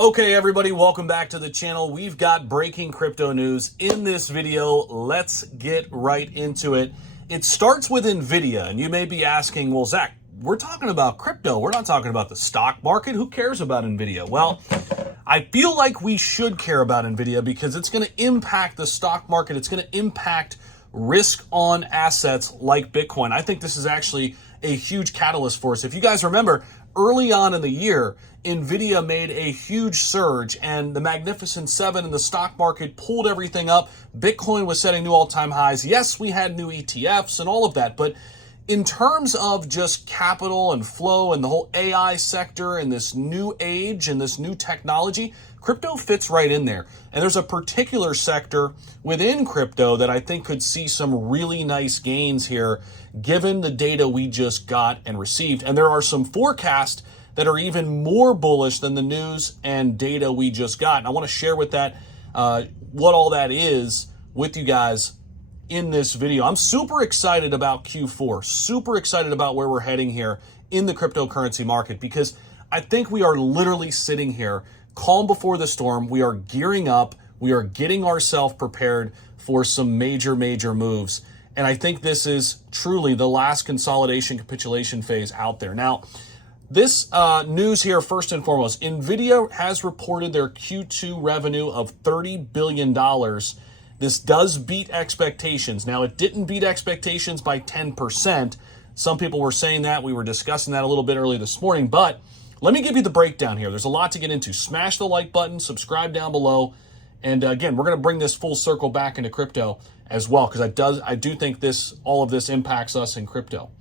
Okay, everybody, welcome back to the channel. We've got breaking crypto news in this video. Let's get right into it. It starts with Nvidia, and you may be asking, well, Zach, we're talking about crypto. We're not talking about the stock market. Who cares about Nvidia? Well, I feel like we should care about Nvidia because it's going to impact the stock market. It's going to impact risk on assets like Bitcoin. I think this is actually a huge catalyst for us. If you guys remember, early on in the year, Nvidia made a huge surge and the Magnificent Seven in the stock market pulled everything up. Bitcoin was setting new all-time highs. Yes, we had new ETFs and all of that, but in terms of just capital and flow and the whole AI sector and this new age and this new technology, crypto fits right in there. And there's a particular sector within crypto that I think could see some really nice gains here, given the data we just got and received. And there are some forecasts that are even more bullish than the news and data we just got. And I want to share with that what all that is with you guys in this video. I'm super excited about Q4, super excited about where we're heading here in the cryptocurrency market, because I think we are literally sitting here calm before the storm. We are gearing up. We are getting ourselves prepared for some major moves. And I think this is truly the last consolidation capitulation phase out there. Now, this news here, first and foremost, Nvidia has reported their Q2 revenue of $30 billion. This does beat expectations. Now, it didn't beat expectations by 10%. Some people were saying that. We were discussing that a little bit earlier this morning. But let me give you the breakdown here. There's a lot to get into. Smash the like button, subscribe down below. And again, we're going to bring this full circle back into crypto as well, because I do think all of this impacts us in crypto.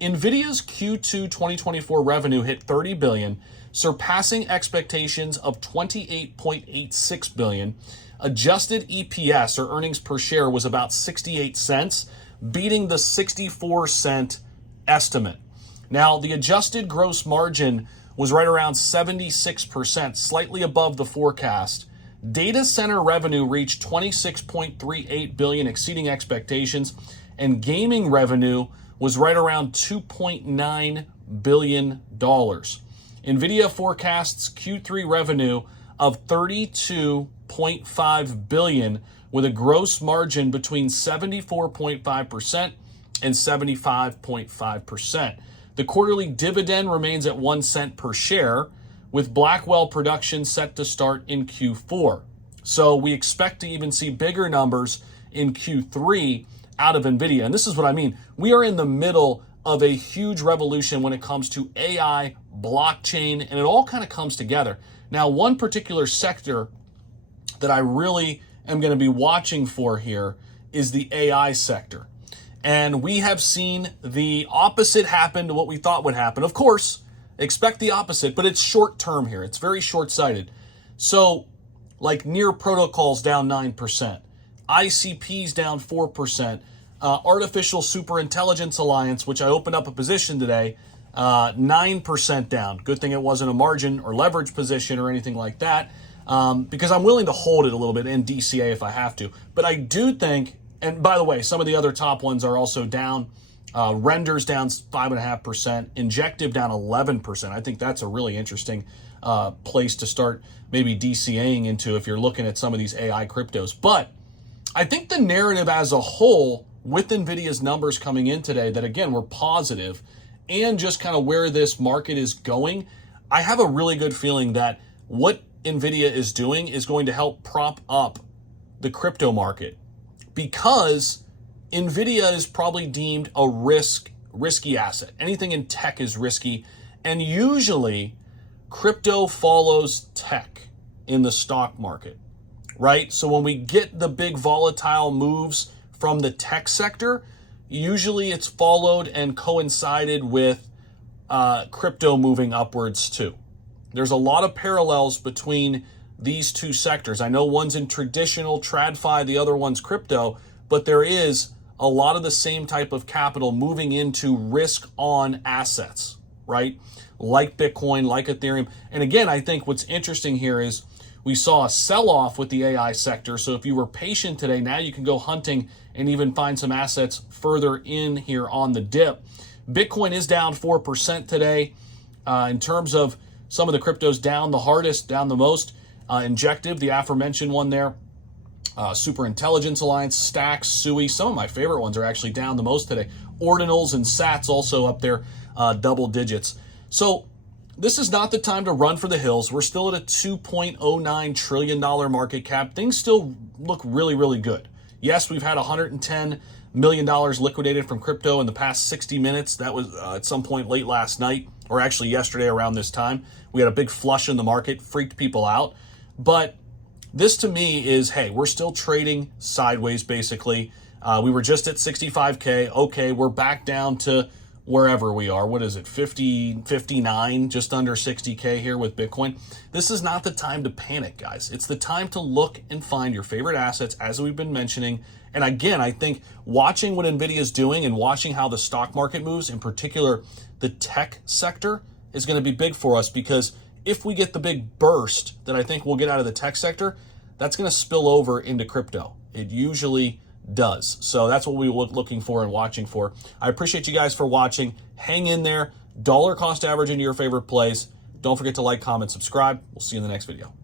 Nvidia's Q2 2024 revenue hit $30 billion, surpassing expectations of $28.86 billion. Adjusted EPS, or earnings per share, was about 68 cents, beating the 64-cent estimate. Now, the adjusted gross margin was right around 76%, slightly above the forecast. Data center revenue reached $26.38 billion, exceeding expectations, and gaming revenue was right around $2.9 billion. Nvidia forecasts Q3 revenue of $32.5 billion, with a gross margin between 74.5% and 75.5%. The quarterly dividend remains at 1 cent per share, with Blackwell production set to start in Q4. So we expect to even see bigger numbers in Q3 out of Nvidia. And this is what I mean. We are in the middle of a huge revolution when it comes to AI, blockchain, and it all kind of comes together. Now, one particular sector that I really am going to be watching for here is the AI sector. And we have seen the opposite happen to what we thought would happen. Of course, expect the opposite, but it's short term here. It's very short-sighted. So, like Near Protocol's down 9%, ICP's down 4%, Artificial Superintelligence Alliance, which I opened up a position today, 9% down. Good thing it wasn't a margin or leverage position or anything like that, because I'm willing to hold it a little bit in DCA if I have to. But I do think, and by the way, some of the other top ones are also down. Renders down 5.5%, Injective down 11%. I think that's a really interesting place to start maybe DCAing into if you're looking at some of these AI cryptos. But I think the narrative as a whole, with Nvidia's numbers coming in today, that again, were positive, and just kind of where this market is going, I have a really good feeling that what Nvidia is doing is going to help prop up the crypto market, because Nvidia is probably deemed a risky asset. Anything in tech is risky, and usually crypto follows tech in the stock market, right? So when we get the big volatile moves from the tech sector, usually it's followed and coincided with crypto moving upwards too. There's a lot of parallels between these two sectors. I know one's in traditional TradFi, the other one's crypto, but there is a lot of the same type of capital moving into risk-on assets, right? Like Bitcoin, like Ethereum. And again, I think what's interesting here is we saw a sell-off with the AI sector. So if you were patient today, now you can go hunting and even find some assets further in here on the dip. Bitcoin is down 4% today. In terms of some of the cryptos down the hardest, down the most. Injective, the aforementioned one there. Super Intelligence Alliance, Stacks, SUI. Some of my favorite ones are actually down the most today. Ordinals and Sats also up there, double digits. So this is not the time to run for the hills. We're still at a $2.09 trillion market cap. Things still look really, really good. Yes, we've had $110 million liquidated from crypto in the past 60 minutes. That was at some point late last night, or actually yesterday around this time. We had a big flush in the market, freaked people out. But this to me is, hey, we're still trading sideways basically. We were just at 65K. Okay, we're back down to wherever we are. What is it, 50, 59, just under 60K here with Bitcoin. This is not the time to panic, guys. It's the time to look and find your favorite assets, as we've been mentioning. And again, I think watching what Nvidia is doing and watching how the stock market moves, in particular the tech sector, is going to be big for us, because if we get the big burst that I think we'll get out of the tech sector, that's going to spill over into crypto. It usually does. So that's what we were looking for and watching for. I appreciate you guys for watching. Hang in there. Dollar cost average into your favorite plays. Don't forget to like, comment, subscribe. We'll see you in the next video.